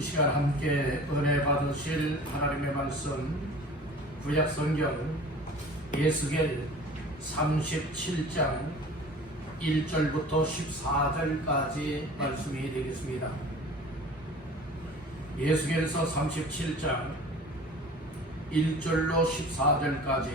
이 시간 함께 은혜 받으실 하나님의 말씀 구약 성경 에스겔 37장 1절부터 14절까지 말씀이 되겠습니다. 에스겔서 37장 1절로 14절까지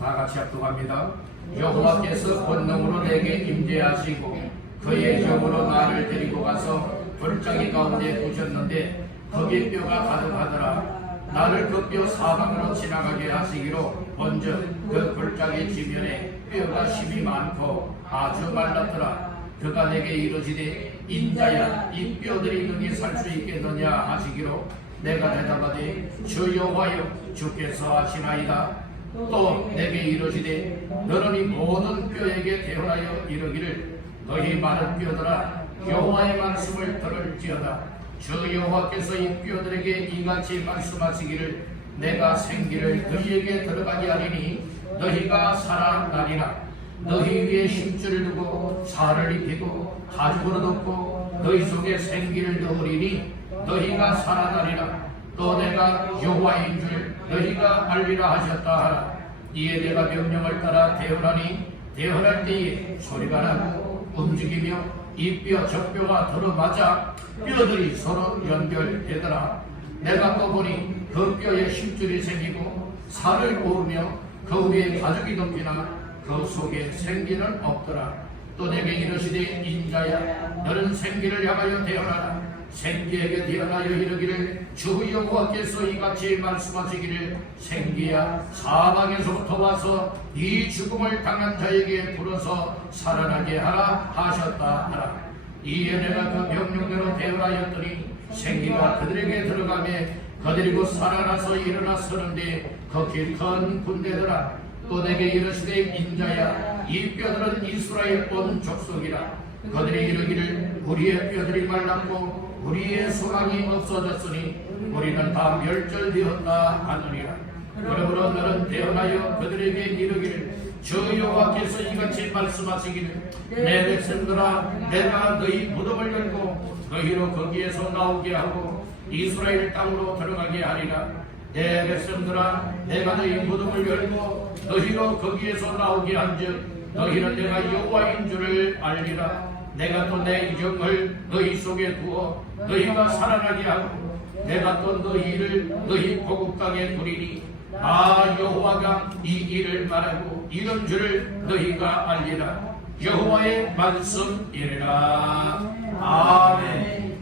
다 같이 합독합니다. 여호와께서 권능으로 내게 임재하시고 그의 영으로 나를 데리고 가서 골짜기 가운데 두셨는데 거기 뼈가 가득하더라. 나를 그 뼈 사방으로 지나가게 하시기로 먼저 그 골짜기 지면에 뼈가 심이 많고 아주 말랐더라. 그가 내게 이르시되 인자야 이 뼈들이 능히 살 수 있겠느냐 하시기로 내가 대답하되 주 여호와여 주께서 하시나이다. 또 내게 이르시되 너는 이 모든 뼈에게 대언하여 이르기를 너희 많은 뼈들아 여호와의 말씀을 들을지어다. 주 여호와께서 이 뼈들에게 이같이 말씀하시기를 내가 생기를 너희에게 들어가게 하리니 너희가 살아나리라. 너희 위에 힘줄을 두고 살을 입히고 가죽으로 덮고 너희 속에 생기를 넣으리니 너희가 살아나리라. 또 내가 여호와인 줄 너희가 알리라 하셨다 하라. 이에 내가 명령을 따라 대언하니 대언할 때에 소리가 나고 움직이며 이 뼈 저 뼈가 들어맞아 뼈들이 서로 연결되더라. 내가 또 보니 그 뼈에 힘줄이 생기고 살을 꼬으며 그 위에 가죽이 덮이나 그 속에 생기는 없더라. 또 내게 이르시되 인자야 너는 생기를 향하여 대언하라. 생기에게 대언하여 이르기를 주 여호와께서 이같이 말씀하시기를 생기야 사방에서부터 와서 이 죽음을 당한 자에게 불어서 살아나게 하라 하셨다 하라. 이에 내가 그 명령대로 대언하였더니 생기가 그들에게 들어가매 그들이고 살아나서 일어나 서는데 거기 큰 군대더라. 또 내게 이르시되 인자야 이 뼈들은 이스라엘 온 족속이라. 그들이 이르기를 우리의 뼈들이 말랐고 우리의 소망이 없어졌으니 우리는 다 멸절되었다 하느니라. 그러므로 너는 대언하여 그들에게 이르기를 주 여호와께서 이같이 말씀하시기를 내 백성들아 내가 너희 무덤을 열고 너희로 거기에서 나오게 하고 이스라엘 땅으로 들어가게 하리라. 내 백성들아 내가 너희 무덤을 열고 너희로 거기에서 나오게 한즉 너희는 내가 여호와인 줄을 알리라. 내가 또 내 영을 너희 속에 두어 너희가 살아나게 하고 내가 또 너희를 너희 고국 땅에 두리니 나 여호와가 이 일을 말하고 이런 줄을 너희가 알리라. 여호와의 말씀이라. 아멘.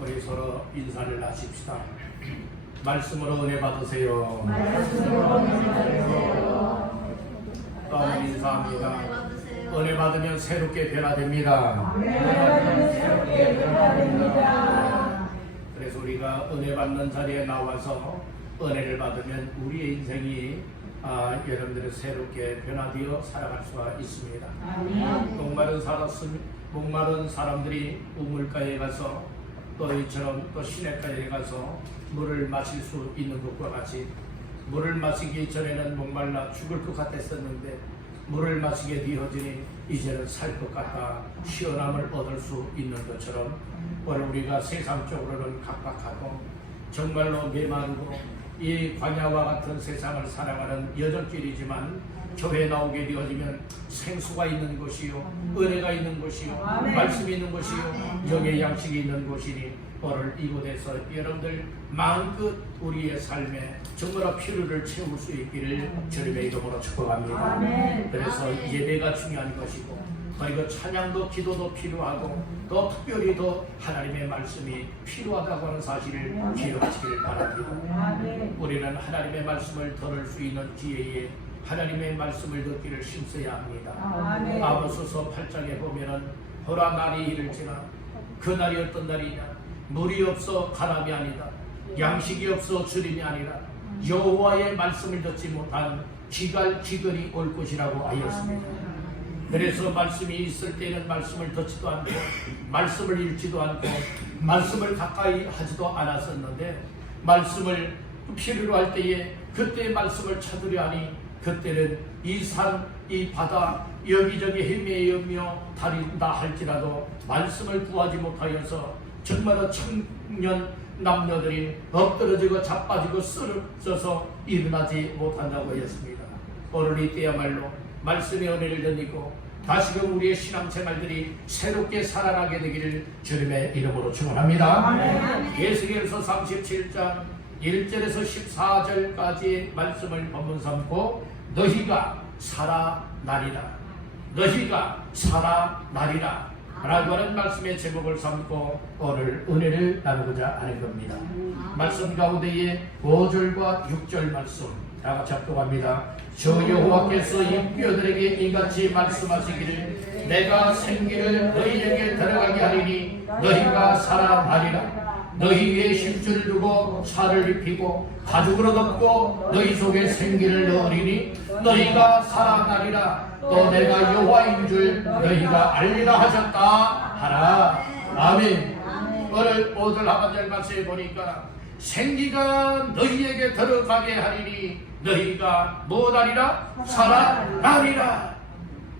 우리 서로 인사를 하십시다. 말씀으로 은혜 받으세요. 또 인사합니다. 은혜 받으면 새롭게 변화됩니다. 그래서 우리가 은혜 받는 자리에 나와서 은혜를 받으면 우리의 인생이 여러분들의 새롭게 변화되어 살아갈 수가 있습니다. 목마른 사람들이 우물가에 가서 또 이처럼 또 시냇가에 가서 물을 마실 수 있는 것과 같이 물을 마시기 전에는 목말라 죽을 것 같았었는데 물을 마시게 되어지니 이제는 살 것 같다 시원함을 얻을 수 있는 것처럼 오늘 우리가 세상적으로는 각박하고 정말로 메마르고 이 광야와 같은 세상을 살아가는 여정길이지만 교회에 나오게 되어지면 생수가 있는 곳이요 은혜가 있는 곳이요 말씀이 있는 곳이요 영의 양식이 있는 곳이니 오늘 이곳에서 여러분들 마음껏 우리의 삶에 정말 필요를 채울 수 있기를 주님의 이름으로 축복합니다. 그래서 예배가 중요한 것이고 그리고 찬양도 기도도 필요하고 또 특별히 더 하나님의 말씀이 필요하다고 하는 사실을 기억하시길 바랍니다. 우리는 하나님의 말씀을 들을 수 있는 기회에 하나님의 말씀을 듣기를 힘써야 합니다. 아모스서 8장에 보면은 보라 날이 이를지나 그 날이 어떤 날이냐 물이 없어 가람이 아니다 양식이 없어 주림이 아니라 여호와의 말씀을 듣지 못한 기갈기근이 올 것이라고 하였습니다. 그래서 말씀이 있을 때는 말씀을 듣지도 않고 말씀을 읽지도 않고 말씀을 가까이 하지도 않았었는데 말씀을 필요로 할 때에 그때 말씀을 찾으려 하니 그때는 이 산, 이 바다, 여기저기 헤매이며 다닌다 할지라도 말씀을 구하지 못하여서 정말로 청년 남녀들이 엎드러지고 자빠지고 쓰러져서 일어나지 못한다고 했습니다. 오늘 이때야말로 말씀의 은혜를 드리고 다시금 우리의 신앙생활들이 새롭게 살아나게 되기를 주님의 이름으로 축원합니다. 에스겔서 37장 1절에서 14절까지 말씀을 본문 삼고 너희가 살아나리라, 너희가 살아나리라 라고 하는 말씀의 제목을 삼고 오늘 은혜를 나누고자 하는 겁니다. 말씀 가운데에 5절과 6절 말씀 다 같이 합독합니다. 주 여호와께서 이 뼈들에게 이같이 말씀하시기를 내가 생기를 너희에게 들어가게 하리니 너희가 살아나리라. 너희 위에 힘줄을 두고 살을 입히고 가죽으로 덮고 너희 속에 생기를 넣으리니 너희가 살아나리라. 또 내가 여호와인 줄 너희가 알리라 하셨다 하라. 아멘. 오늘 5절 하반절 말씀에 보니까 생기가 너희에게 들어가게 하리니 너희가 뭐하리라? 살아나리라.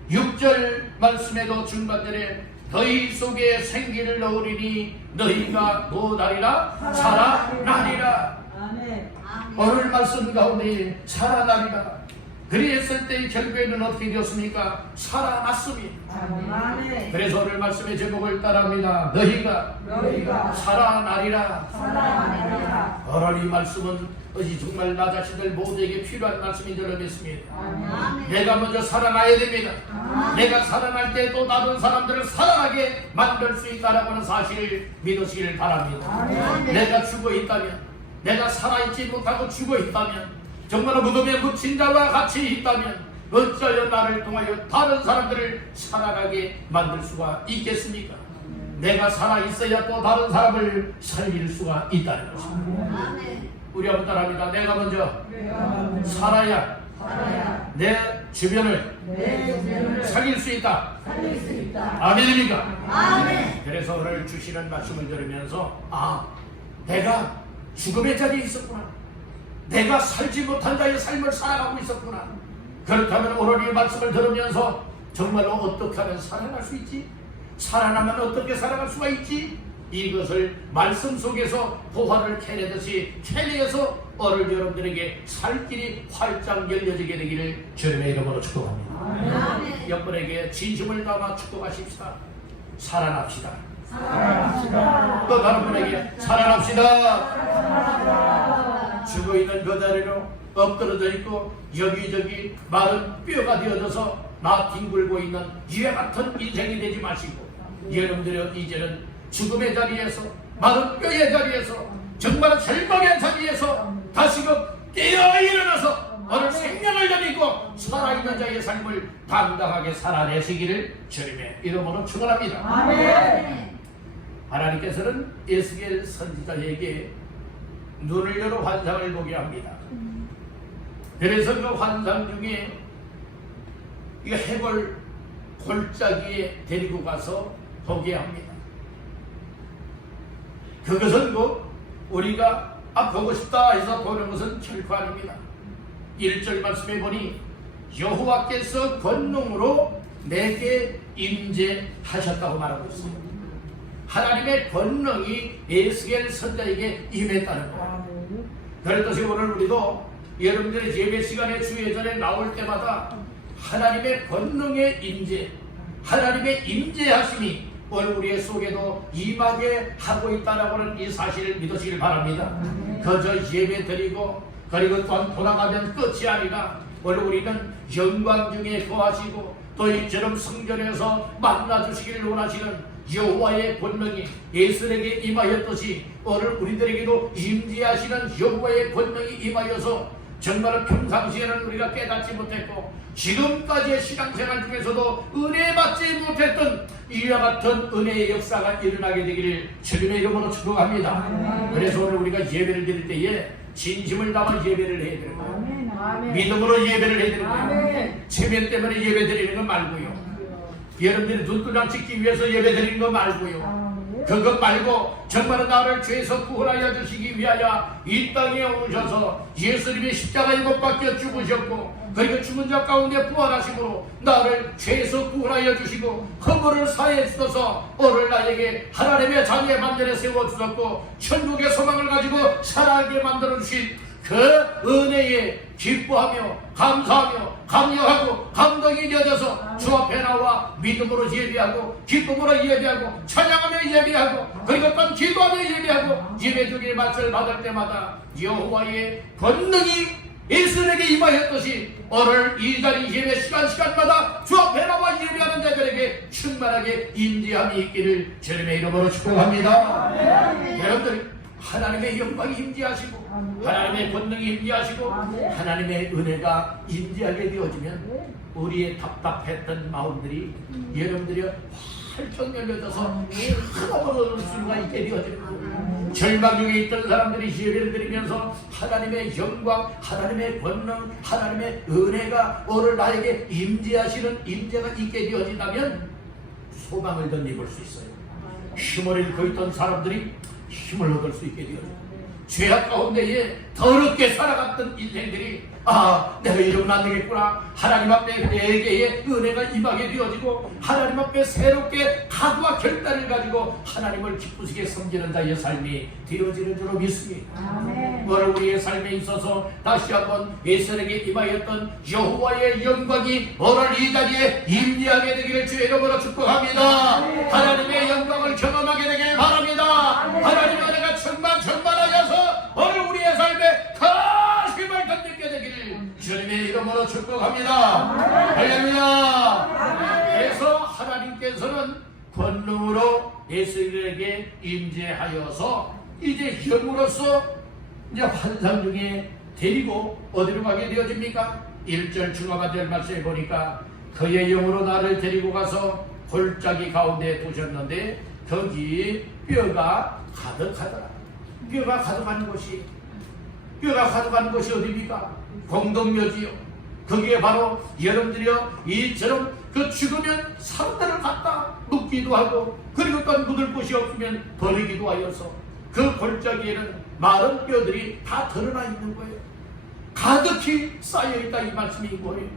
6절 말씀에도 중간절에 너희 속에 생기를 넣으리니 너희가 뭐하리라? 살아나리라. 오늘 말씀 가운데 살아나리라. 그리했을 때의 결국에는 어떻게 되었습니까? 살아났습니다. 그래서 오늘 말씀의 제목을 따라합니다. 너희가 살아나리라. 오늘 이 말씀은 정말 나 자신들 모두에게 필요한 말씀인 줄 믿습니다. 내가 먼저 살아나야 됩니다. 내가 살아날 때 또 다른 사람들을 살아나게 만들 수 있다는 하는 사실을 믿으시기를 바랍니다. 내가 죽어 있다면, 내가 살아있지 못하고 죽어 있다면, 정말 무덤에 묻힌 자와 같이 있다면 어찌하여 나를 통하여 다른 사람들을 살아가게 만들 수가 있겠습니까? 내가 살아있어야 또 다른 사람을 살릴 수가 있다는 것입니다. 우리 한번 따라합니다. 내가 먼저 살아야 내 주변을 살릴 수 있다. 아멘입니까? 그래서 오늘 주시는 말씀을 들으면서 내가 죽음의 자리에 있었구나. 내가 살지 못한 자의 삶을 살아가고 있었구나. 그렇다면 오늘 이 말씀을 들으면서 정말로 어떻게 하면 살아날 수 있지? 살아나면 어떻게 살아갈 수가 있지? 이것을 말씀 속에서 보화를 캐내듯이 캐내어서 오늘 여러분들에게 살 길이 활짝 열려지게 되기를 주님의 이름으로 축복합니다. 옆분에게 진심을 담아 축복하십시다. 살아납시다. 또 다른 분에게 살아납시다. 죽어있는 그 자리로 엎드러져 있고 여기저기 마른 뼈가 되어져서 나 뒹굴고 있는 이와 같은 인생이 되지 마시고 여러분들은 이제는 죽음의 자리에서 마른 뼈의 자리에서 정말 절망의 자리에서 다시금 깨어 일어나서 오늘 생명을 가지고 살아있는 자의 삶을 당당하게 살아내시기를 주님의 이름으로 축원합니다. 하나님께서는 에스겔 선지자에게 눈을 열어 환상을 보게 합니다. 그래서 그 환상 중에 이 해골 골짜기에 데리고 가서 보게 합니다. 그것은 우리가 보고 싶다 해서 보는 것은 결코 아닙니다. 1절 말씀에 보니 여호와께서 권능으로 내게 임재하셨다고 말하고 있습니다. 하나님의 권능이 에스겔 선지자에게 임했다는 거예요. 그렇듯이 오늘 우리도 여러분들의 예배 시간에 주 예전에 나올 때마다 하나님의 권능의 임재, 하나님의 임재하심이 오늘 우리의 속에도 임하게 하고 있다라고 하는 이 사실을 믿으시길 바랍니다. 그저 예배 드리고 그리고 또한 돌아가면 끝이 아니라 오늘 우리는 영광 중에 거하시고 또 이처럼 성전에서 만나주시기를 원하시는 여호와의 권능이 에스겔에게 임하였듯이 오늘 우리들에게도 임재하시는 여호와의 권능이 임하여서 정말 평상시에는 우리가 깨닫지 못했고 지금까지의 신앙생활 중에서도 은혜 받지 못했던 이와 같은 은혜의 역사가 일어나게 되기를 주님의 이름으로 축복합니다. 그래서 오늘 우리가 예배를 드릴 때에 진심을 담아 예배를 해야 되는 거예요. 믿음으로 예배를 해야 되는 거예요. 체면 때문에 예배 드리는 거 말고요. 여러분들이 눈도장 찍기 위해서 예배 드리는 거 말고요. 그것 말고 정말 나를 죄에서 구원하여 주시기 위하여 이 땅에 오셔서 예수님의 십자가에 못 박혀 죽으셨고 그리고 죽은 자 가운데 부활하심으로 나를 죄에서 구원하여 주시고 허물을 사해 주셔서 오늘 나에게 하나님의 자녀의 반열에 세워주셨고 천국의 소망을 가지고 살아가게 만들어 주신 그 은혜에 기뻐하며 감사하며 감격하고 감동이 되어져서 주 앞에 나와 믿음으로 예배하고 기쁨으로 예배하고 찬양하며 예배하고 그리고 또 기도하며 예배하고 예배드리기를 말씀을 받을 때마다 여호와의 권능이 이스라엘에게 임하였듯이 오늘 이 자리 예배 시간마다 주 앞에 나와 예배하는 자들에게 충만하게 임재함이 있기를 주님의 이름으로 축복합니다. 여러분들 하나님의 영광이 임재하시고 하나님의 권능이 임재하시고 하나님의 은혜가 임재하게 되어지면 우리의 답답했던 마음들이 여러분들이 활짝 열려져서 힘을 얻을 수가 있게 되어지고 절망 중에 있던 사람들이 예배를 드리면서 하나님의 영광, 하나님의 권능, 하나님의 은혜가 오늘 나에게 임재하시는 임재가 있게 되어진다면 소망을 덧입을 수 있어요. 힘을 잃고 있던 사람들이 힘을 얻을 수 있게 되어져요. 죄악 가운데에 더럽게 살아갔던 인생들이 내가 이러면 안 되겠구나. 하나님 앞에 내게의 은혜가 임하게 되어지고 하나님 앞에 새롭게 각오와 결단을 가지고 하나님을 기쁘시게 섬기는 자의 삶이 되어지는 줄로 믿습니다. 오늘 우리의 삶에 있어서 다시 한번 예수에게 임하였던 여호와의 영광이 오늘 이 자리에 임재하게 되기를 주의 이름으로 축복합니다. 하나님의 영광을 경험하게 되길 바랍니다. 하나님의 은혜가 충만하여서 오늘 우리의 삶에 큰 힘을 덧입게 되기를 주님의 이름으로 축복합니다. 할렐루야. 그래서 하나님께서는 권능으로 예수에게 임재하여서 이제 형으로서 이제 환상 중에 데리고 어디로 가게 되어집니까? 1절 중화가 될 말씀에 보니까 그의 영으로 나를 데리고 가서 골짜기 가운데 두셨는데 거기 뼈가 가득하더라. 뼈가 가득한 곳이 어디입니까? 공동묘지요. 거기에 바로 여러분들이요 이처럼 그 죽으면 사람들을 갖다 묻기도 하고 그리고 또 묻을 곳이 없으면 버리기도 하여서 그 골짜기에는 마른 뼈들이 다 드러나 있는 거예요. 가득히 쌓여있다 이 말씀인 거예요.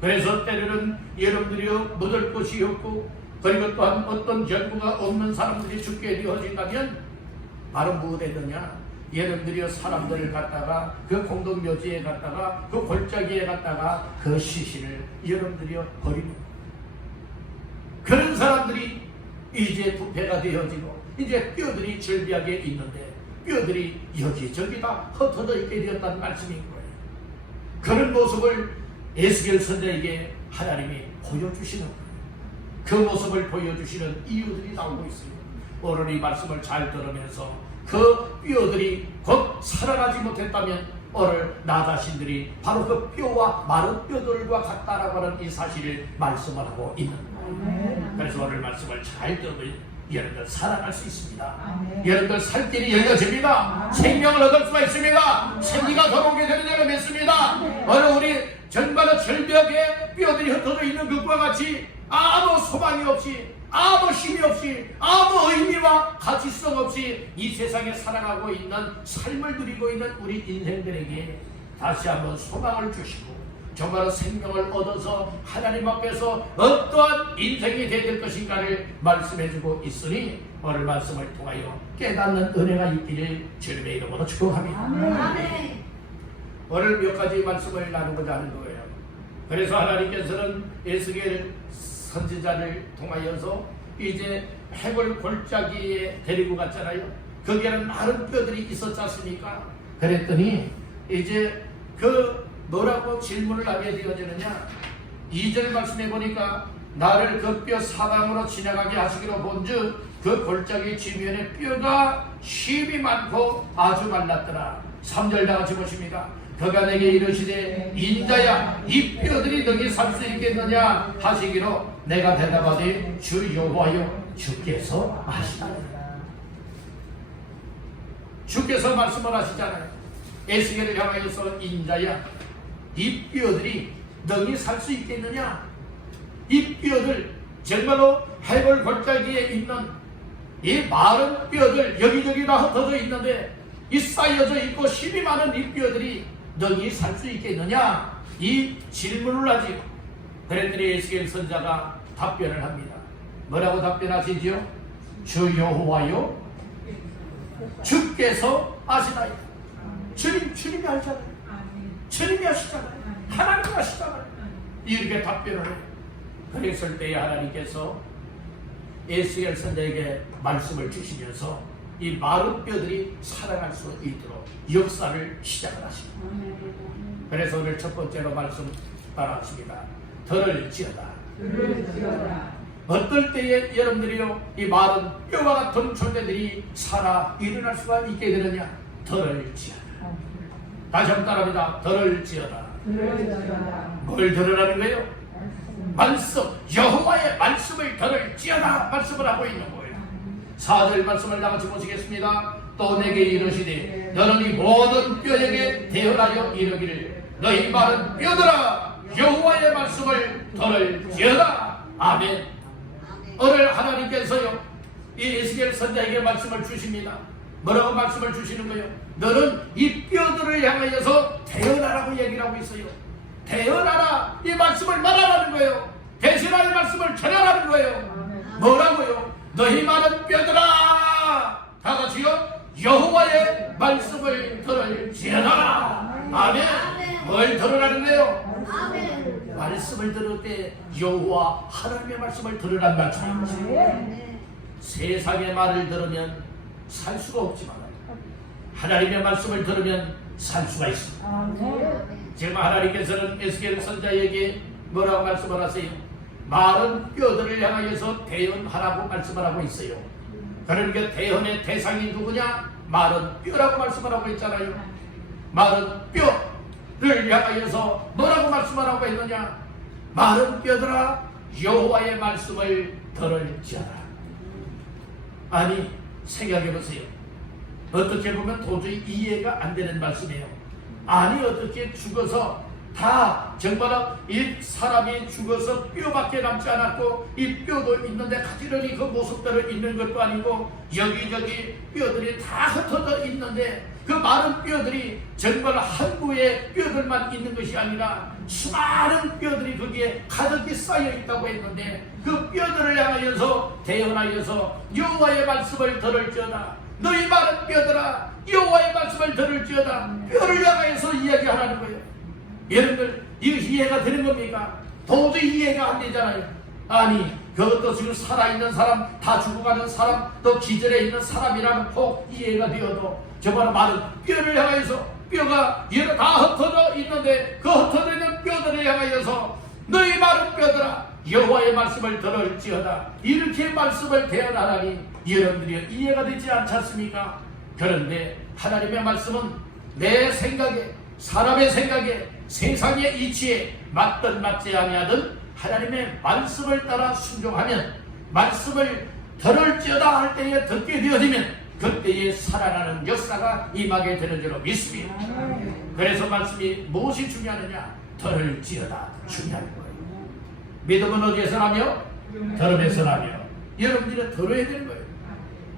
그래서 때로는 여러분들이요 묻을 곳이 없고 그리고 또한 어떤 결부가 없는 사람들이 죽게 되어진다면 바로 무엇했느냐? 여러분들이 사람들을 갖다가 그 공동묘지에 갖다가 그 골짜기에 갖다가 그 시신을 여러분들이 버리는 그런 사람들이 이제 부패가 되어지고 이제 뼈들이 절비하게 있는데 뼈들이 여기저기 다 흩어져 있게 되었다는 말씀인 거예요. 그런 모습을 에스겔 선지자에게 하나님이 보여주시는 거예요. 그 모습을 보여주시는 이유들이 나오고 있어요. 오늘 이 말씀을 잘 들으면서 그 뼈들이 곧 살아나지 못했다면 오늘 나 자신들이 바로 그 뼈와 마른 뼈들과 같다라고 하는 이 사실을 말씀을 하고 있는 거예요. 그래서 오늘 말씀을 잘 들으면 여러분들 살아날 수 있습니다. 여러분들 살 길이 열려집니다. 생명을 얻을 수가 있습니다. 생기가 돌아오게 되는 줄을 믿습니다. 오늘 우리 정말로 절벽에 뼈들이 흩어져 있는 것과 같이 아무 소망이 없이 아무 힘이 없이 아무 의미와 가치성 없이 이 세상에 살아가고 있는 삶을 누리고 있는 우리 인생들에게 다시 한번 소망을 주시고 정말 생명을 얻어서 하나님 앞에서 어떠한 인생이 되어야 될 것인가를 말씀해주고 있으니 오늘 말씀을 통하여 깨닫는 은혜가 있기를 주님의 이름으로 축복합니다. 오늘 몇 가지 말씀을 나누고자 하는 거예요. 그래서 하나님께서는 에스겔 선지자를 통하여서 이제 해골 골짜기에 데리고 갔잖아요. 거기에는 마른 뼈들이 있었지 않습니까? 그랬더니 이제 그 뭐라고 질문을 하게 되어지느냐? 2절 말씀해 보니까 나를 그 뼈 사방으로 지나가게 하시기로 본즉 그 골짜기 지면에 뼈가 힘이 많고 아주 말랐더라. 3절 다 같이 보십니다. 그가 내게 이르시되 인자야 이 뼈들이 너희 살 수 있겠느냐 하시기로 내가 대답하되 주 여호와여 주께서 아시나니. 주께서 말씀을 하시잖아요. 에스겔을 향하여서 인자야 이 뼈들이 너희 살 수 있겠느냐. 이 뼈들 정말로 해골 골짜기에 있는 이 마른 뼈들 여기저기 다 흩어져 있는데 이 쌓여져 있고 힘이 많은 이 뼈들이 너희 살 수 있겠느냐? 이 질문을 하지요. 그랬더니 에스겔 선자가 답변을 합니다. 뭐라고 답변하시지요? 주 여호와여 주께서 아시나이다. 주님이 알잖아요. 주님이 아시잖아요. 하나님이 아시잖아요. 이렇게 답변을 해요. 그랬을 때에 하나님께서 에스겔 선자에게 말씀을 주시면서 이 마른 뼈들이 살아날 수 있도록 역사를 시작을 하십니다. 그래서 오늘 첫 번째로 말씀 따라하십니다. 들을 지어다. 어떨 때에 여러분들이요 이 마른 뼈와 같은 존재들이 살아 일어날 수가 있게 되느냐? 들을 지어다. 다시 한번 따라합니다. 들을 지어다. 뭘 들으라는 거예요? 말씀, 여호와의 말씀을 들을 지어다 말씀을 하고 있는 거예요. 4절 말씀을 다같이 보시겠습니다. 또 내게 이르시되 너는 이 모든 뼈에게 대언하여 이르기를 너희 마른 뼈들아 여호와의 말씀을 들을지어다. 아멘. 오늘 하나님께서요 이 에스겔 선자에게 말씀을 주십니다. 뭐라고 말씀을 주시는 거예요? 너는 이 뼈들을 향하여서 대언하라고 얘기를 하고 있어요. 대언하라 이 말씀을 말하라는 거예요. 대신하의 말씀을 전하라는 거예요. 뭐라고요? 너희 많은 뼈들아 다 같이요 여호와의 말씀을 들을지어다. 아멘. 뭘 들으라는 거예요? 아멘. 말씀을 들을 때 여호와 하나님의 말씀을 들으란 말씀입니다. 세상의 말을 들으면 살 수가 없지만 하나님의 말씀을 들으면 살 수가 있습니다. 지금 하나님께서는 에스겔 선자에게 뭐라고 말씀을 하세요? 마른 뼈들을 향하여서 대언하라고 말씀을 하고 있어요. 그러니까 대언의 대상이 누구냐? 마른 뼈라고 말씀을 하고 있잖아요. 마른 뼈를 향하여서 뭐라고 말씀을 하고 있느냐? 마른 뼈들아 여호와의 말씀을 들을지어다. 아니 생각해보세요. 어떻게 보면 도저히 이해가 안 되는 말씀이에요. 아니 어떻게 죽어서 다 정말 이 사람이 죽어서 뼈밖에 남지 않았고 이 뼈도 있는데 가지런히 그 모습대로 있는 것도 아니고 여기저기 뼈들이 다 흩어져 있는데 그 많은 뼈들이 정말 한 부의 뼈들만 있는 것이 아니라 수많은 뼈들이 거기에 가득히 쌓여 있다고 했는데 그 뼈들을 향하여서 대언하여서 여호와의 말씀을 들을지어다. 너희 많은 뼈들아 여호와의 말씀을 들을지어다. 뼈를 향하여서 이야기하라는 거예요. 여러분들 이거 이해가 되는 겁니까? 도저히 이해가 안 되잖아요. 아니 그것도 지금 살아있는 사람 다 죽어가는 사람 또 기절해 있는 사람이라면 꼭 이해가 되어도 정말 많은 뼈를 향하여서 뼈가 여러 다 흩어져 있는데 그 흩어져 있는 뼈들을 향하여서 너희 많은 뼈들아 여호와의 말씀을 들을지어다. 이렇게 말씀을 대언하라니 여러분들이 이해가 되지 않지 않습니까? 그런데 하나님의 말씀은 내 생각에 사람의 생각에 세상의 이치에 맞든 맞지 아니하든 하나님의 말씀을 따라 순종하면 말씀을 들을지어다 할 때에 듣게 되어지면 그때에 살아나는 역사가 임하게 되는 줄로 믿습니다. 그래서 말씀이 무엇이 중요하느냐? 들을지어다 중요한 거예요. 믿음은 어디에서 나며? 들음에서 나며. 여러분들은 들어야 되는 거예요.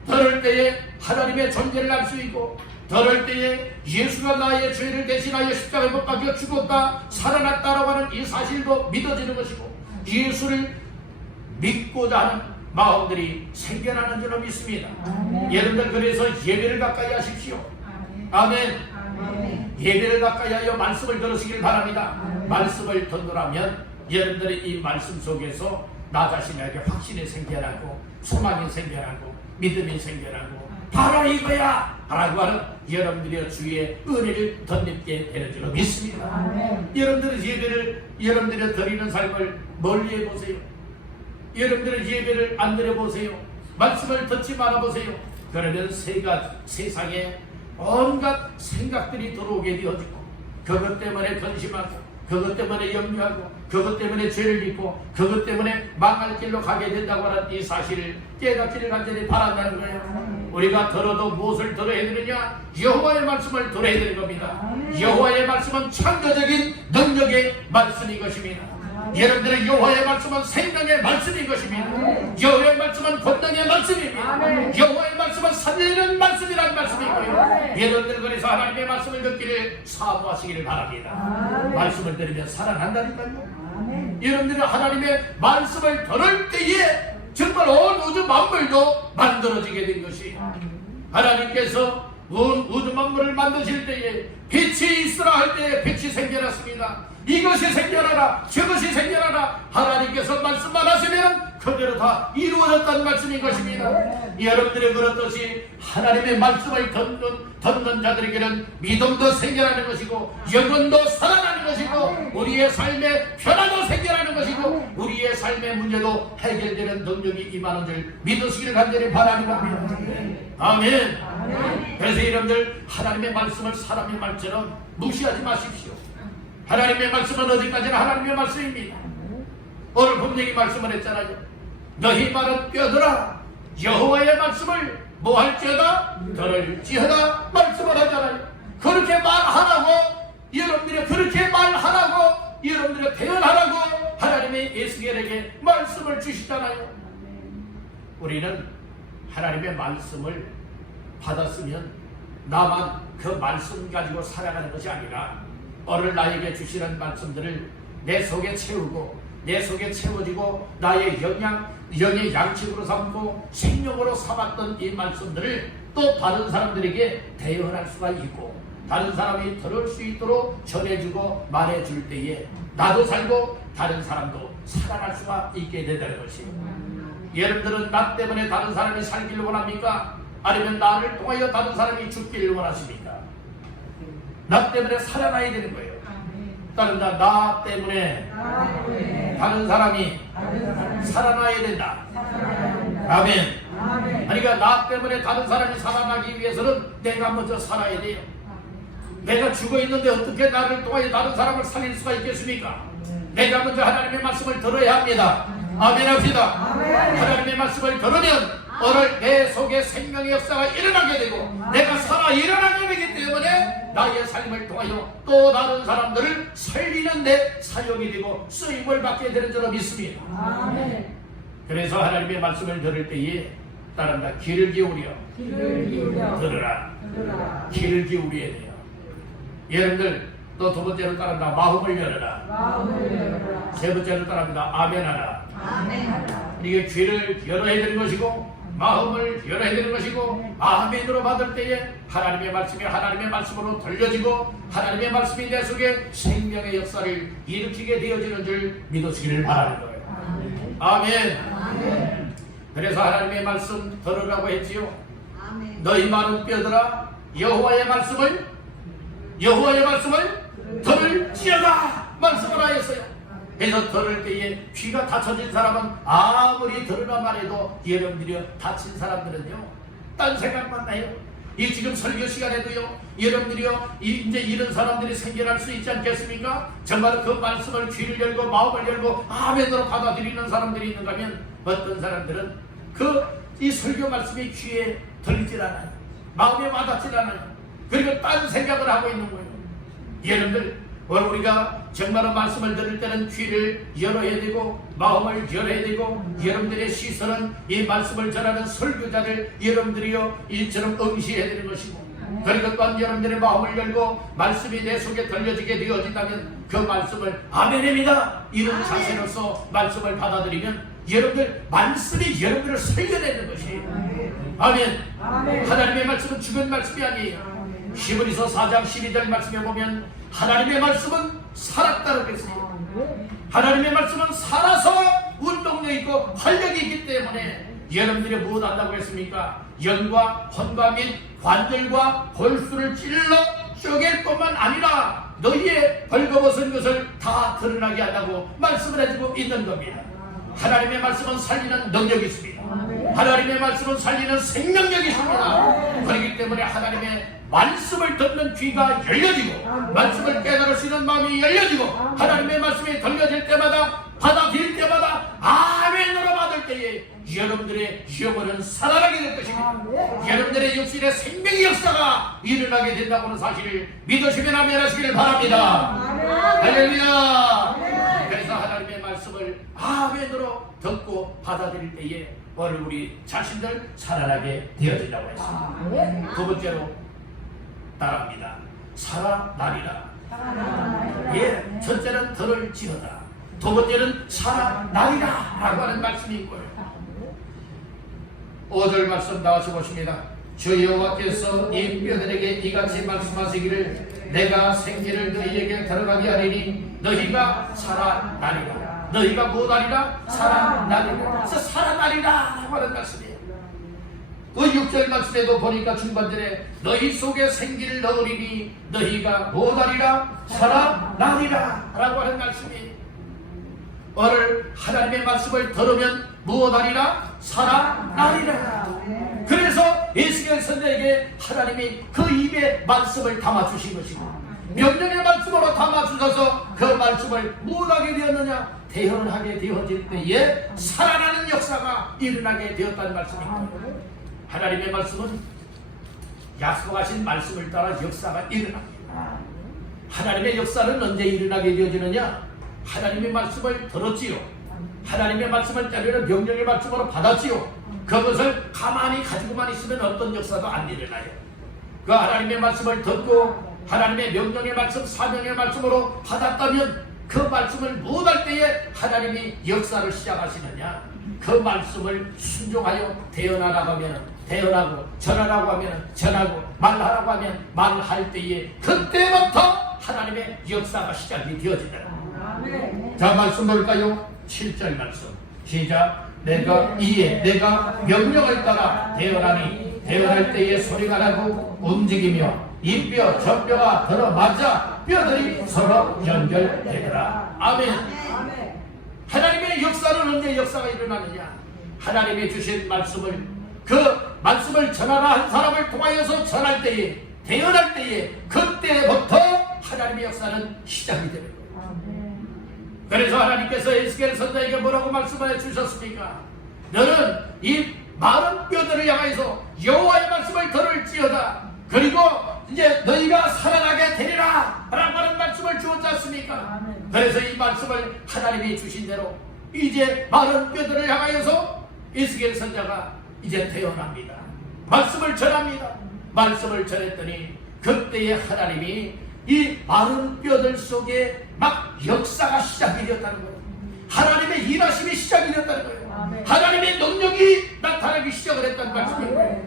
들을 때에 하나님의 존재를 알 수 있고 들을 때에 예수가 나의 죄를 대신하여 십자가에 못 박혀 죽었다 살아났다라고 하는 이 사실도 믿어지는 것이고 예수를 믿고자 하는 마음들이 생겨나는 줄로 믿습니다. 여러분들 그래서 예배를 가까이 하십시오. 아멘. 예배를 가까이 하여 말씀을 들으시길 바랍니다. 말씀을 듣노라면 여러분들이 이 말씀 속에서 나 자신에게 확신이 생겨나고 소망이 생겨나고 믿음이 생겨나고 바로 이거야 라고 하는 여러분들의 주의 은혜를 덧입게 되는 줄로 믿습니다. 여러분들의 예배를 여러분들이 드리는 삶을 멀리 해보세요. 여러분들의 예배를 안 드려보세요. 말씀을 듣지 말아보세요. 그러면 세상에 온갖 생각들이 들어오게 되어지고 그것 때문에 근심하고 그것 때문에 염려하고 그것 때문에 죄를 짓고 그것 때문에 망할 길로 가게 된다고 하는 이 사실을 깨닫기를 간절히 바란다는 거예요. 우리가 들어도 무엇을 들어야 되느냐? 여호와의 말씀을 들어야 되는 겁니다. 여호와의 말씀은 창조적인 능력의 말씀인 것입니다. 여러분들의 여호와의 말씀은 생명의 말씀인 것입니다. 여호와의 말씀은 권능의 말씀입니다. 살리는 말씀이란 말씀이고요. 여러분들 그래서 하나님의 말씀을 듣기를 사모하시기를 바랍니다. 말씀을 들으면 살아난다니까요. 여러분들이 하나님의 말씀을 들을 때에 정말 온 우주 만물도 만들어지게 된 것이, 하나님께서 온 우주 만물을 만드실 때에 빛이 있으라 할 때에 빛이 생겨났습니다. 이것이 생겨나라 저것이 생겨나라 하나님께서 말씀만 하시면 그대로 다 이루어졌다는 말씀인 것입니다. 여러분들이 그렇듯이 하나님의 말씀을 듣는 자들에게는 믿음도 생겨나는 것이고 영혼도 살아나는 것이고 우리의 삶에 변화도 생겨나는 것이고 우리의 삶의 문제도 해결되는 능력이 임하는 줄 믿으시기를 간절히 바랍니다. 아멘. 그래서 여러분들 하나님의 말씀을 사람의 말처럼 무시하지 마십시오. 하나님의 말씀은 어디까지나 하나님의 말씀입니다. 오늘 분명히 말씀을 했잖아요. 너희 말은 뼈들아 여호와의 말씀을 뭐할지어다 들을지어다 말씀을 하잖아요. 그렇게 말하라고 여러분들이 그렇게 말하라고 여러분들이 대언하라고 하나님의 예수겔에게 말씀을 주시잖아요. 우리는 하나님의 말씀을 받았으면 나만 그 말씀 가지고 살아가는 것이 아니라 오늘 나에게 주시는 말씀들을 내 속에 채우고 내 속에 채워지고 나의 영의 양식으로 삼고 생명으로 삼았던 이 말씀들을 또 다른 사람들에게 대언할 수가 있고 다른 사람이 들을 수 있도록 전해주고 말해줄 때에 나도 살고 다른 사람도 살아날 수가 있게 된다는 것입니다. 여러분들은 나 때문에 다른 사람이 살기를 원합니까? 아니면 나를 통하여 다른 사람이 죽기를 원하십니까? 나 때문에 살아나야 되는 거예요. 따른다. 나 때문에 다른 사람이 살아나야 된다. 아멘. 그러니까 나 때문에 다른 사람이 살아나기 위해서는 내가 먼저 살아야 돼요. 내가 죽어 있는데 어떻게 나를 통하여 다른 사람을 살릴 수가 있겠습니까? 내가 먼저 하나님의 말씀을 들어야 합니다. 아멘 합시다. 하나님의 말씀을 들으면 오늘 내 속에 생명의 역사가 일어나게 되고 내가 살아 일어나게 되기 때문에 나의 삶을 통하여 또 다른 사람들을 살리는 데 사용이 되고 쓰임을 받게 되는 줄로 믿습니다. 그래서 하나님의 말씀을 들을 때에 따른다. 귀를 기울여 들으라. 귀를 기울여야 돼요. 여러분들 또 두 번째로 따른다. 마음을 열어라. 세 번째로 따릅니다. 아멘하라. 이게 귀를 열어야 되는 것이고 마음을 열어야 되는 것이고 아멘으로 받을 때에 하나님의 말씀이 하나님의 말씀으로 들려지고 하나님의 말씀이 내 속에 생명의 역사를 일으키게 되어지는 줄 믿으시기를 바라는 거예요. 아멘. 그래서 하나님의 말씀 들으라고 했지요. 너희 많은 뼈들아 여호와의 말씀을 들을지어다 말씀을 하였어요. 그래서 들을 때에 귀가 닫혀진 사람은 아무리 들으라 말해도 여러분들이 다친 사람들은요 딴 생각만 나요. 이 지금 설교 시간에도요 여러분들이요 이제 이런 사람들이 생겨날 수 있지 않겠습니까? 정말 그 말씀을 귀를 열고 마음을 열고 아멘으로 받아들이는 사람들이 있는가 하면 어떤 사람들은 이 설교 말씀이 귀에 들리질 않아요. 마음에 와닿질 않아요. 그리고 딴 생각을 하고 있는 거예요. 여러분들 오늘 우리가 정말로 말씀을 들을 때는 귀를 열어야 되고 마음을 열어야 되고 여러분들의 시선은 이 말씀을 전하는 설교자를 여러분들이요 이처럼 응시해야 되는 것이고 그리고 또한 여러분들의 마음을 열고 말씀이 내 속에 들려지게 되어진다면 그 말씀을 아멘입니다 이런 자세로서 말씀을 받아들이면 여러분들 말씀이 여러분들을 살려내는 것이에요. 아멘. 하나님의 말씀은 죽은 말씀이 아니에요. 히브리서 4장 12절 말씀에 보면 하나님의 말씀은 살았다고 했어요. 하나님의 말씀은 살아서 운동력 있고 활력이 있기 때문에 여러분들이 무엇 한다고 했습니까? 영과 혼과 및 관절과 골수를 찔러 쪼갤 뿐만 아니라 너희의 벌거벗은 것을 다 드러나게 한다고 말씀을 해주고 있는 겁니다. 하나님의 말씀은 살리는 능력이 있습니다. 하나님의 말씀은 살리는 생명력이 있습니다. 그렇기 때문에 하나님의 말씀을 듣는 귀가 열려지고 말씀을 깨달을 수 있는 마음이 열려지고 하나님의 말씀이 들려질 때마다 받아들일 때마다 아멘으로 받을 때에 여러분들의 영혼은 살아나게 될 것입니다. 여러분들의 육신의 생명의 역사가 일어나게 된다고는 사실을 믿으시면 아멘 하시길 바랍니다. 할렐루야. 그래서 하나님의 말씀을 아멘으로 듣고 받아들일 때에 오늘 우리 자신들 살아나게 되어진다고 했습니다. 두 번째로 따라합니다. 살아나리라. 예, 첫째는 들을 지어다. 두 번째는 살아나리라 라고 하는 말씀이 있고요. 5절 말씀 나와서 보십니다. 주 여호와께서 이 뼈들에게 이같이 말씀하시기를 내가 생기를 너희에게 들어가게 하리니 너희가 살아나리라. 너희가 무엇하리라? 살아나리라. 그래서 살아나리라 라고 하는 말씀이에요. 그 6절 말씀에도 보니까 중반절에 너희 속에 생기를 넣으리니 너희가 무엇하리라? 살아나리라 라고 하는 말씀이에요. 오늘 하나님의 말씀을 들으면 무엇하리라? 살아나리라. 그래서 에스겔 선지자에게 하나님이 그 입에 말씀을 담아주신 것이고 명령의 말씀으로 담아주셔서 그 말씀을 무엇하게 되었느냐? 대언하게 되어질 때에 살아나는 역사가 일어나게 되었다는 말씀입니다. 하나님의 말씀은 약속하신 말씀을 따라 역사가 일어납니다. 하나님의 역사는 언제 일어나게 되어지느냐? 하나님의 말씀을 들었지요. 하나님의 말씀을 때로는 명령의 말씀으로 받았지요. 그것을 가만히 가지고만 있으면 어떤 역사도 안 일어나요. 그 하나님의 말씀을 듣고 하나님의 명령의 말씀, 사명의 말씀으로 받았다면 그 말씀을 못할 때에 하나님이 역사를 시작하시느냐? 그 말씀을 순종하여 대언하라고 하면 대언하고 전하라고 하면 전하고 말하라고 하면 말할 때에 그때부터 하나님의 역사가 시작이 되어진다. 자, 말씀 볼까요? 7절 말씀 시작. 내가 이에 내가 명령을 따라 대언하니 대언할 때에 소리가 나고 움직이며 이 뼈 저 뼈가 들어맞아 뼈들이 서로 연결되더라. 아멘. 하나님의 역사는 언제 역사가 일어나느냐? 하나님이 주신 말씀을 그 말씀을 전하라 한 사람을 통하여서 전할 때에 대언할 때에 그때부터 하나님의 역사는 시작이 되는 거예요. 그래서 하나님께서 에스겔 선지자에게 뭐라고 말씀을 주셨습니까? 너는 이 마른 뼈들을 향하여서 여호와의 말씀을 들을지어다. 그리고 이제 너희가 살아나게 되리라 라고 하는 말씀을 주었지 않습니까? 그래서 이 말씀을 하나님이 주신 대로 이제 마른 뼈들을 향하여서 에스겔 선지자가 이제 태어납니다. 말씀을 전합니다. 말씀을 전했더니 그때에 하나님이 이 마른 뼈들 속에 막 역사가 시작이 되었다는 거예요. 하나님의 일하심이 시작이 되었다는 거예요. 하나님의 능력이 나타나기 시작을 했다는 말씀이에요.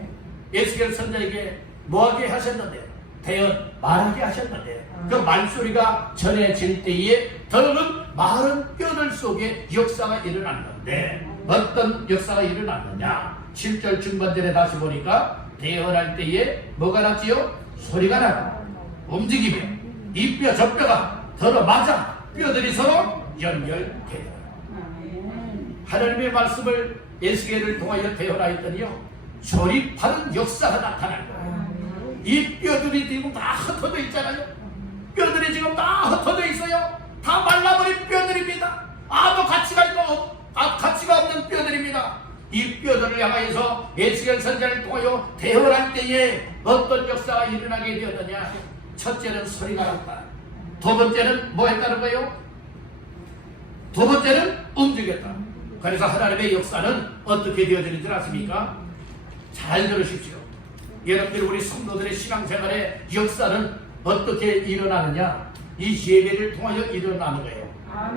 에스겔 선지자에게 뭐하게 하셨는데? 대언 말하게 하셨는데 그 말소리가 전해질 때에 더는 마른 뼈들 속에 역사가 일어났는데 어떤 역사가 일어났느냐? 7절 중반절에 다시 보니까 대언할 때에 뭐가 났지요? 소리가 나고 움직이며 이 뼈 저 뼈가 들어맞아 뼈들이 서로 연결되더라. 하나님의 말씀을 에스겔을 통하여 대언하였더니요 조립하는 역사가 나타난 거예요. 이 뼈들이 지금 다 흩어져 있잖아요. 뼈들이 지금 다 흩어져 있어요. 다 말라버린 뼈들입니다. 아무 가치가 없는 뼈들입니다. 이 뼈들을 향하여서 에스겔 선지자를 통하여 대언할 때에 어떤 역사가 일어나게 되었느냐? 첫째는 소리가 났다. 두 번째는 뭐 했다는 거예요? 두 번째는 움직였다. 그래서 하나님의 역사는 어떻게 되어지는 줄 아십니까? 잘 들으십시오. 여러분들 우리 성도들의 신앙생활의 역사는 어떻게 일어나느냐? 이 예배를 통하여 일어나는 거예요.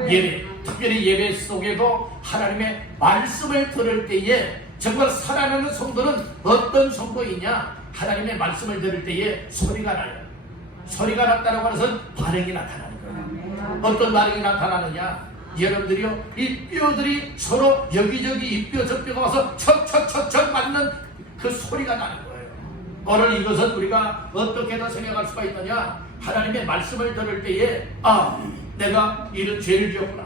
예배, 특별히 예배 속에도 하나님의 말씀을 들을 때에 정말 살아나는 성도는 어떤 성도이냐? 하나님의 말씀을 들을 때에 소리가 나요. 소리가 났다는 것은 반응이 나타나는 거예요. 어떤 반응이 나타나느냐? 여러분들이요, 이 뼈들이 서로 여기저기 이 뼈 저 뼈가 와서 척척척척 맞는 그 소리가 나는 거예요. 오늘 이것은 우리가 어떻게 더 생각할 수가 있느냐? 하나님의 말씀을 들을 때에 내가 이런 죄를 지었구나.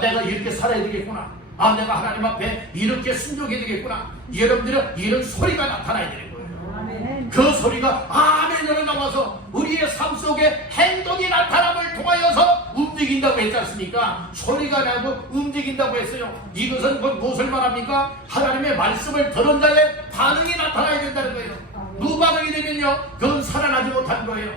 내가 이렇게 살아야 되겠구나. 내가 하나님 앞에 이렇게 순종해야 되겠구나. 여러분들은 이런 소리가 나타나야 되는 거예요. 그 소리가 아멘으로 나와서 우리의 삶 속에 행동이 나타남을 통하여서 움직인다고 했지 않습니까? 소리가 나고 움직인다고 했어요. 이것은 무엇을 말합니까? 하나님의 말씀을 들은 자의 반응이 나타나야 된다는 거예요. 무반응이 되면요 그건 살아나지 못한 거예요.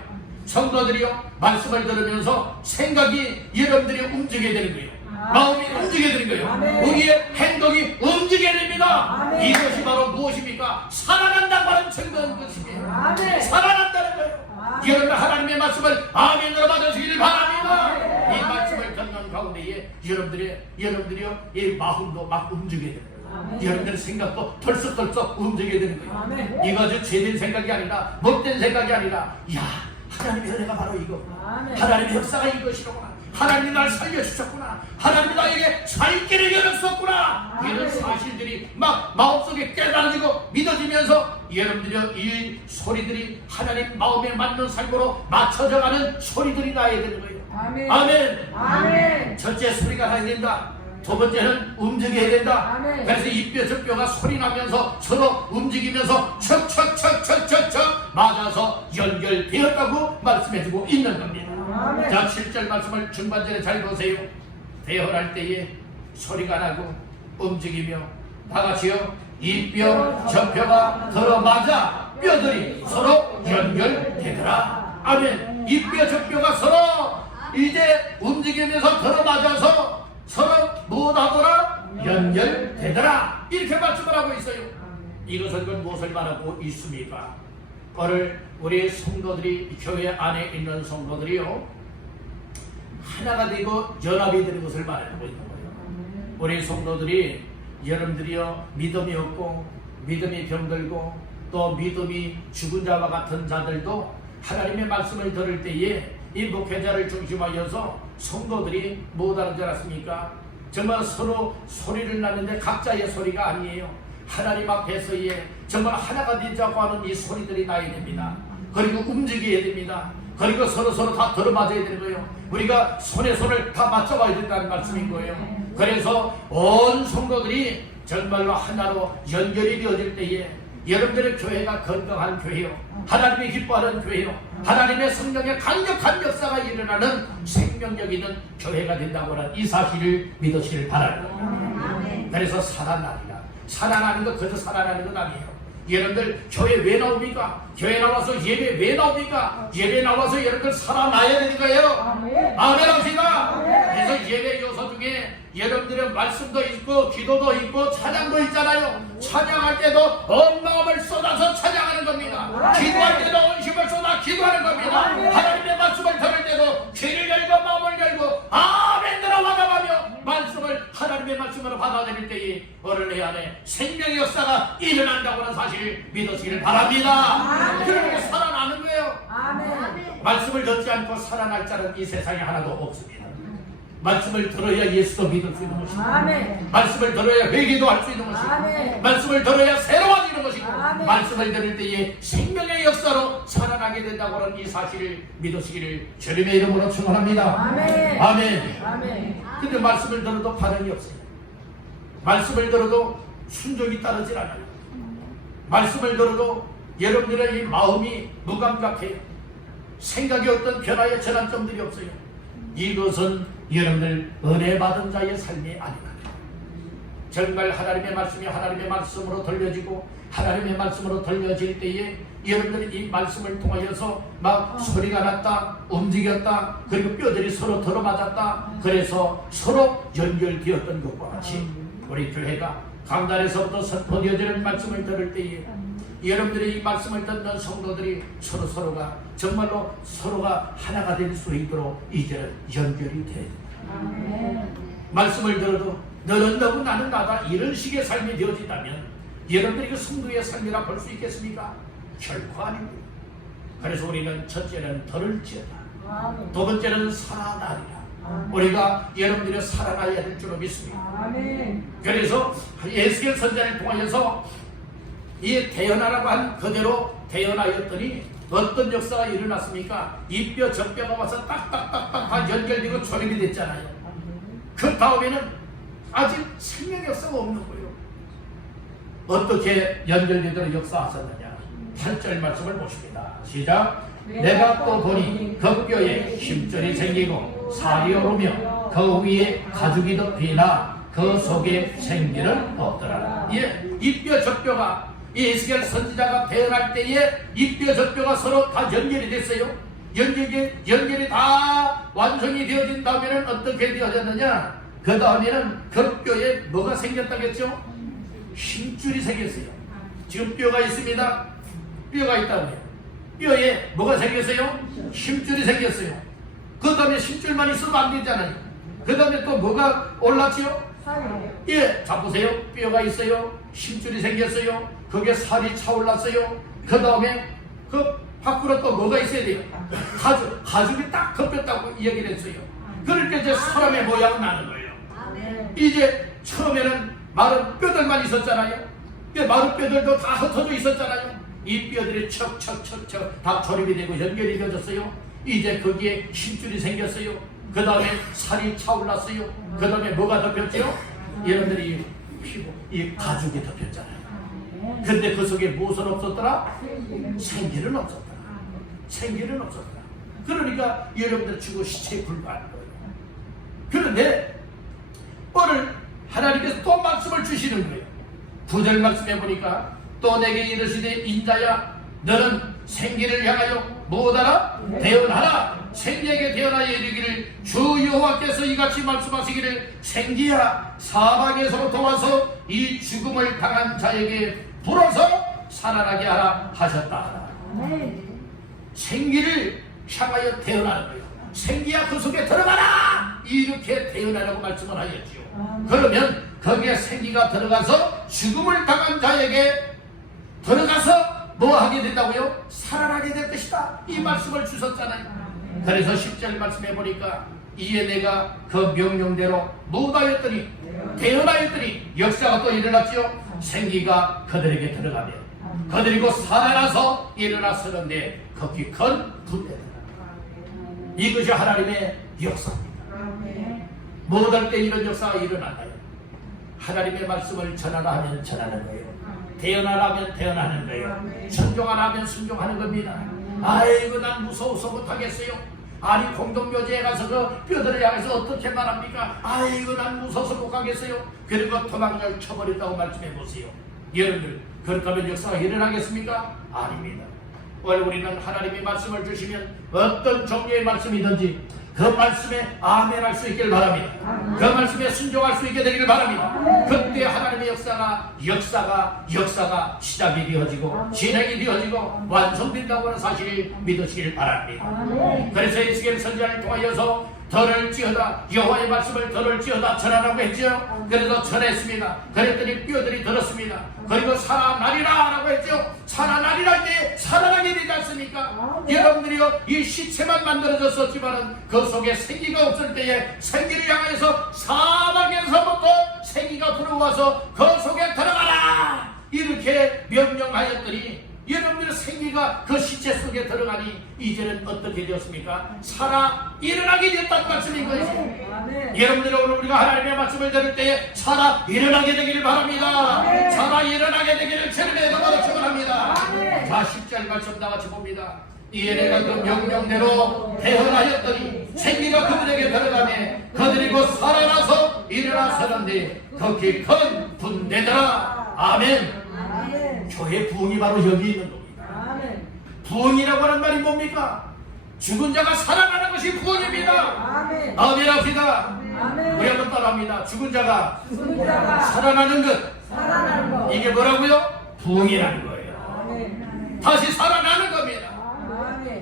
성도들이요 말씀을 들으면서 생각이 여러분들이 움직여야 되는 거예요. 마음이 움직여야 되는 거예요. 우리의 행동이 움직여야 됩니다. 이것이 바로 무엇입니까? 살아난다고 하는 증거인 것입니다. 살아난다는 거예요. 여러분 하나님의 말씀을 아멘으로 받으시길 바랍니다. 이 말씀을 듣는 가운데에 여러분들이요 이 마음도 막 움직여야 되는 거예요. 여러분들의 생각도 털썩털썩 움직여야 되는 거예요. 이거 제된 생각이 아니라 못된 생각이 아니라 야 하나님의 은혜가 바로 이거, 하나님의 역사가 이것이로구나, 하나님이 날 살려주셨구나, 하나님이 나에게 살 길을 열었었구나, 이런 사실들이 막 마음속에 깨달아지고 믿어지면서 여러분들이 이 소리들이 하나님 마음에 맞는 삶으로 맞춰져가는 소리들이 나야 되는 거예요. 아멘. 첫째 소리가 나야 된다. 두 번째는 움직여야 된다. 그래서 이 뼈 저 뼈가 소리 나면서 서로 움직이면서 척척척척척척 맞아서 연결되었다고 말씀해주고 있는 겁니다. 자, 7절 말씀을 중반절에 잘 보세요. 대헌할 때에 소리가 나고 움직이며 다같이요 이 뼈 저 뼈가 들어맞아 뼈들이 서로 연결되더라. 아멘. 이 뼈 저 뼈가 서로 이제 움직이면서 들어맞아서 서로 무엇하더라? 연결되더라. 이렇게 말씀을 하고 있어요. 이것은 무엇을 말하고 있습니까? 오늘 우리 성도들이 교회 안에 있는 성도들이요 하나가 되고 연합이 되는 것을 말하고 있는 거예요. 우리 성도들이 여러분들이요 믿음이 없고 믿음이 병들고 또 믿음이 죽은 자와 같은 자들도 하나님의 말씀을 들을 때에 이 목회자를 중심하여서 성도들이 무엇하는 줄 아십니까? 정말 서로 소리를 나는데 각자의 소리가 아니에요. 하나님 앞에서의 정말 하나가 되자고 하는 이 소리들이 나야 됩니다. 그리고 움직여야 됩니다. 그리고 서로 다 들어맞아야 되는 거예요. 우리가 손에 손을 다 맞춰봐야 된다는 말씀인 거예요. 그래서 온 성도들이 정말로 하나로 연결이 되어질 때에 여러분들의 교회가 건강한 교회요, 하나님이 기뻐하는 교회요, 하나님의 성령의 강력한 역사가 일어나는 생명력 있는 교회가 된다고 하는 이 사실을 믿으시길 바랍니다. 그래서 살아나리라. 살아나는 것 그저 살아나는 것 아니에요. 여러분들 교회 왜 나옵니까? 교회 나와서 예배 왜 나옵니까? 예배 나와서 여러분들 살아나야 되는 거예요. 아멘 합시다. 그래서 예배 요소 중에 여러분들의 말씀도 있고 기도도 있고 찬양도 있잖아요. 찬양할 때도 온 마음을 쏟아서 찬양하는 겁니다. 기도할 때도 온 힘을 쏟아 기도하는 겁니다. 하나님의 말씀을 들을 때도 귀를 열고 마음을 열고 아멘으로 화답하며 말씀을 하나님의 말씀으로 받아들일 때에 오늘 내 안에 생명의 역사가 일어난다고 하는 사실을 믿으시기를 바랍니다. 그렇게 살아나는 거예요. 말씀을 듣지 않고 살아날 자는 이 세상에 하나도 없습니다. 말씀을 들어야 예수도 믿을 수 있는 것이고, 말씀을 들어야 회개도 할 수 있는 것이고, 말씀을 들어야 새로워지는 것이고, 말씀을 들을 때에 생명의 역사로 살아나게 된다고 하는 이 사실을 믿으시기를 주님의 이름으로 축원합니다. 아멘. 근데 말씀을 들어도 반응이 없어요. 말씀을 들어도 순종이 따르질 않아요. 말씀을 들어도 여러분들의 이 마음이 무감각해요. 생각이 어떤 변화의 전환점들이 없어요. 이것은 여러분들 은혜 받은 자의 삶이 아니라 정말 하나님의 말씀이 하나님의 말씀으로 들려지고 하나님의 말씀으로 들려질 때에 여러분들이 이 말씀을 통하여서 막 소리가 났다, 움직였다, 그리고 뼈들이 서로 들어맞았다, 그래서 서로 연결되었던 것과 같이 우리 교회가 강단에서부터 선포되어지는 말씀을 들을 때에 여러분들이 이 말씀을 듣는 성도들이 서로가 정말로 서로가 하나가 될 수 있도록 이제는 연결이 돼야 됩니다. 말씀을 들어도 너는 너고 나는 나다 이런 식의 삶이 되어진다면 여러분들이 그 성도의 삶이라 볼 수 있겠습니까? 결코 아닙니다. 그래서 우리는 첫째는 들을지어다, 두 번째는 살아나리라. 우리가 여러분들이 살아나야 될 줄로 믿습니다. 그래서 에스겔 선지자를 통하여서 이 태어나라고 한 그대로 태어나였더니 어떤 역사가 일어났습니까? 이 뼈 저 뼈가 와서 딱딱딱딱 다 연결되고 조립이 됐잖아요. 그 다음에는 아직 생명 역사가 없는 거예요. 어떻게 연결되도록 역사하셨느냐? 8절 말씀을 보십니다. 시작. 내가 또 보니 그 뼈에 힘줄이 생기고 살이 오르며 그 위에 가죽이 덮이나 그 속에 생기는 없더라. 이 뼈 저 뼈가 이 에스겔 선지자가 태어날 때에 이 뼈 저 뼈가 서로 다 연결이 됐어요. 연결이 다 완성이 되어진 다음에는 어떻게 되어졌느냐? 그 다음에는 그 뼈에 뭐가 생겼다겠죠? 힘줄이 생겼어요. 지금 뼈가 있습니다. 뼈가 있다고요. 뼈에 뭐가 생겼어요? 힘줄이 생겼어요. 그 다음에 힘줄만 있어도 안 되잖아요. 그 다음에 또 뭐가 올랐지요? 예, 자 보세요. 뼈가 있어요. 힘줄이 생겼어요. 거기에 살이 차올랐어요. 그 다음에 그 밖으로 또 뭐가 있어야 돼요? 가죽이 딱 덮였다고 얘기를 했어요. 그러니까 이제 사람의 모양은 나는 거예요. 이제 처음에는 마른 뼈들만 있었잖아요. 마른 뼈들도 다 흩어져 있었잖아요. 이 뼈들이 척척척척 다 조립이 되고 연결이 되어졌어요. 이제 거기에 힘줄이 생겼어요. 그 다음에 살이 차올랐어요. 그 다음에 뭐가 덮였죠? 여러분들이 피부, 이 가죽이 덮였잖아요. 근데 그 속에 무엇은 없었더라? 생기는 없었더라. 생기는 없었더라. 그러니까 여러분들 죽어 시체에 불과한 거예요. 그런데 오늘 하나님께서 또 말씀을 주시는 거예요. 9절 말씀해 보니까 또 내게 이르시되 인자야 너는 생기를 향하여 무엇하라? 대언하라. 생기에게 대언하여 이르기를 주 여호와께서 이같이 말씀하시기를 생기야 사방에서부터 와서 이 죽음을 당한 자에게 불어서 살아나게 하라 하셨다. 생기를 향하여 대언하는 거예요. 생기야 그 속에 들어가라 이렇게 대언하라고 말씀을 하였지요. 그러면 거기에 생기가 들어가서 죽음을 당한 자에게 들어가서 뭐 하게 된다고요? 살아나게 될 것이다. 이 말씀을 주셨잖아요. 그래서 10절 말씀해 보니까 이에 내가 그 명령대로 무다였더니 대언하였더니 역사가 또 일어났지요. 생기가 그들에게 들어가며 그들이고 살아나서 일어나서는데 거기 큰 분배더라. 이것이 하나님의 역사입니다. 못할 때 이런 역사가 일어나나요? 하나님의 말씀을 전하라 하면 전하는 거예요. 대언하라 하면 대언하는 거예요. 순종하라 하면 순종하는 겁니다. 아이고 난 무서워서 못하겠어요. 아니 공동묘지에 가서 그 뼈들을 향해서 어떻게 말합니까? 아이고 난 무서워서 못 가겠어요. 그리고 도망을 쳐버린다고 말씀해 보세요. 여러분들 그렇게 하면 역사가 일어나겠습니까? 아닙니다. 오늘 우리는 하나님의 말씀을 주시면 어떤 종류의 말씀이든지 그 말씀에 아멘할 수 있길 바랍니다. 그 말씀에 순종할 수 있게 되기를 바랍니다. 그때 하나님의 역사가 시작이 되어지고 진행이 되어지고 완성된다고 하는 사실을 믿으시길 바랍니다. 그래서 에스겔 선지자를 통하여서 들을지어다 여호와의 말씀을 들을지어다 전하라고 했죠. 그래서 전했습니다. 그랬더니 뼈들이 들었습니다. 그리고 살아나리라 라고 했죠. 살아나리라 때 살아나게 되지 않습니까? 여러분들이요 이 시체만 만들어졌었지만은 그 속에 생기가 없을 때에 생기를 향해서 사방에서부터 생기가 들어와서 그 속에 들어가라 이렇게 명령하였더니 여러분들의 생기가 그 시체 속에 들어가니 이제는 어떻게 되었습니까? 살아 일어나게 됐다는 말씀인 것이죠. 여러분들 오늘 우리가 하나님의 말씀을 들을 때에 살아 일어나게 되기를 바랍니다. 살아 일어나게 되기를 주님의 이름으로 축원합니다. 자 10절 말씀 다 같이 봅니다. 이에 내가 그 명령대로 대언하였더니 생기가 그들에게 들어가매 그들이고 살아나서 일어나서는데 거기 큰 분대더라. 아멘. 교회 부흥이 바로 여기 있는 겁니다. 부흥이라고 하는 말이 뭡니까? 죽은 자가 살아나는 것이 부흥입니다. 아멘 합시다. 우리 한번 따라합니다. 죽은 자가 살아나는 것. 이게 뭐라고요? 부흥이라는 거예요. 다시 살아나는 겁니다.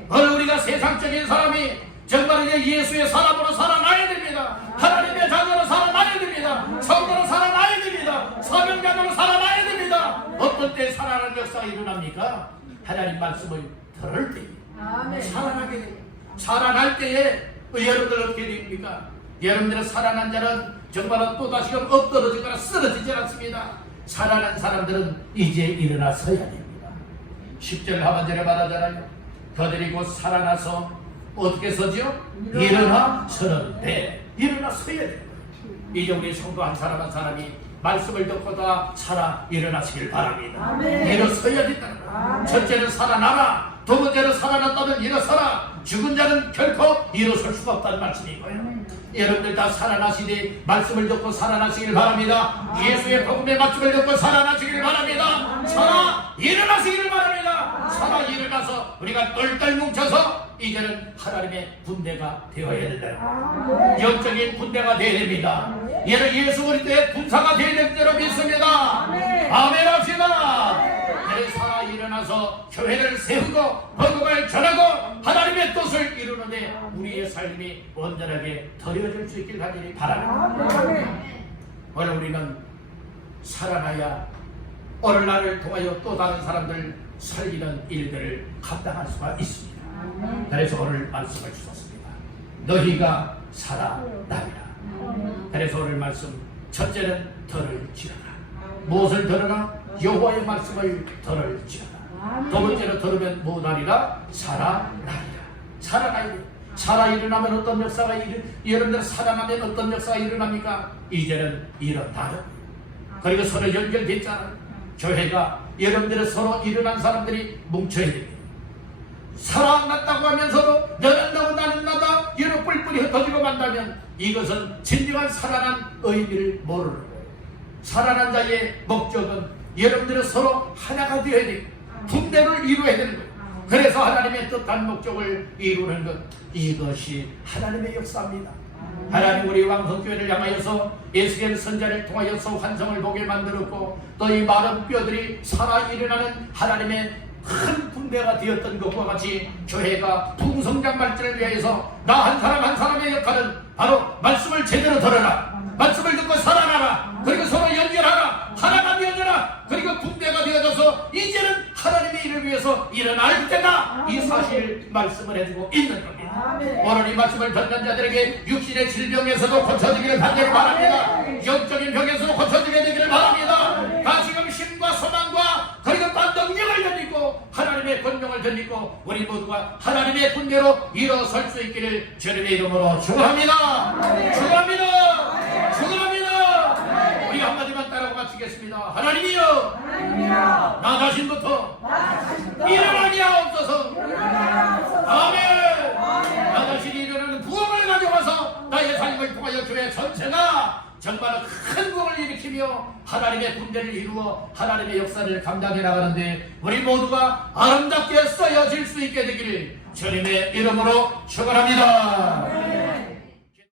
오늘 우리가 세상적인 사람이 정말 이제 예수의 사람으로 살아나야 됩니다. 하나님의 자녀로 살아나야 됩니다. 성도로 살아나야 됩니다. 사명자로 살아나야 됩니다. 어떤 때 살아나는 역사가 일어납니까? 하나님 말씀을 들을 때 살아나게 됩니다. 살아날 때에 여러분들 어떻게 됩니까? 여러분들은 살아난 자는 정말 또다시금 엎드러지거나 쓰러지지 않습니다. 살아난 사람들은 이제 일어나 서야 됩니다. 10절 하반절에 말하잖아요. 그들이 곧 살아나서 어떻게 서죠? 일어나 서는데 일어나 서야 돼요. 이제 우리 성도 한 사람 한 사람이 말씀을 듣고 다 살아 일어나시길 바랍니다. 일어서야 된다는 거예요. 첫째는 살아나라. 두 번째는 살아났다면 일어서라. 죽은 자는 결코 일어설 수가 없다는 말씀이고요. 여러분들 다 살아나시되 말씀을 듣고 살아나시길 바랍니다. 예수의 복음의 말씀을 듣고 살아나시길 바랍니다. 살아 일어나시기를 바랍니다. 살아 일어나서 우리가 똘똘 뭉쳐서 이제는 하나님의 군대가 되어야 된다. 영적인 군대가 되어야 됩니다. 얘는 예수 그리스도의 군사가 되어야 될 대로 믿습니다. 아멘 합시다. 살아 일어나서 교회를 세우고 복음을 전하고 하나님의 뜻을 이루는데 우리의 삶이 온전하게 드려질 수 있길 간절히 바랍니다. 오늘 우리는 살아나야 오늘 나를 통하여 또 다른 사람들 살리는 일들을 감당할 수가 있습니다. 그래서 오늘 말씀을 주셨습니다. 너희가 살아나리라. 그래서 오늘 말씀 첫째는 들을 지어라. 무엇을 들으라? 여호와의 말씀을 들을지어다. 두 번째로 들으면 뭐하리라? 살아나리라. 살아나야 돼. 살아 일어나면 어떤 역사가 여러분들 살아나면 어떤 역사가 일어납니까? 이제는 일어나는. 그리고 서로 연결됐잖아요. 교회가 여러분들은 서로 일어난 사람들이 뭉쳐야 됩니다. 살아났다고 하면서도 너는 너고 나는 나다 여러 뿔뿔이 흩어지고 만다면 이것은 진정한 살아난 의미를 모르는 거예요. 살아난 자의 목적은 여러분들은 서로 하나가 되어야 돼요. 분대를 이루어야 되는 거예요. 그래서 하나님의 뜻한 목적을 이루는 것, 이것이 하나님의 역사입니다. 하나님 우리 왕성교회를 향하여서 예수의 선자를 통하여서 환성을 보게 만들었고 또 이 마른 뼈들이 살아 일어나는 하나님의 큰 분대가 되었던 것과 같이 교회가 풍성장 발전을 위해서 나 한 사람 한 사람의 역할은 바로 말씀을 제대로 들어라. 말씀을 듣고 살아나라. 그리고 서로 연결하라. 하나가 되어져라. 그리고 분대가 되어져서 이제는 하나님의 일을 위해서 일어날 때다. 이 사실 말씀을 해주고 있는 겁니다. 오늘 이 말씀을 듣는 자들에게 육신의 질병에서도 고쳐지기를 간절히 바랍니다. 영적인 병에서도 고쳐지게 되기를 바랍니다. 다시금 힘과 소망과 그리고 또 능력을 덧입고 하나님의 권능을 덧입고 우리 모두가 하나님의 군대로 일어설 수 있기를 주님의 이름으로 축원합니다. 축원합니다. 축원합니다. 우리 한마디만 따라고 마치겠습니다. 하나님이여, 나 자신부터 일어나게 하옵소서. 아멘. 나 자신이 일어나는 부흥을 가져와서 나의 삶을 통하여 교회 전체가 정말 큰 부흥을 일으키며 하나님의 군대를 이루어 하나님의 역사를 감당해 나가는데 우리 모두가 아름답게 쓰여질 수 있게 되기를 주님의 이름으로 축원합니다.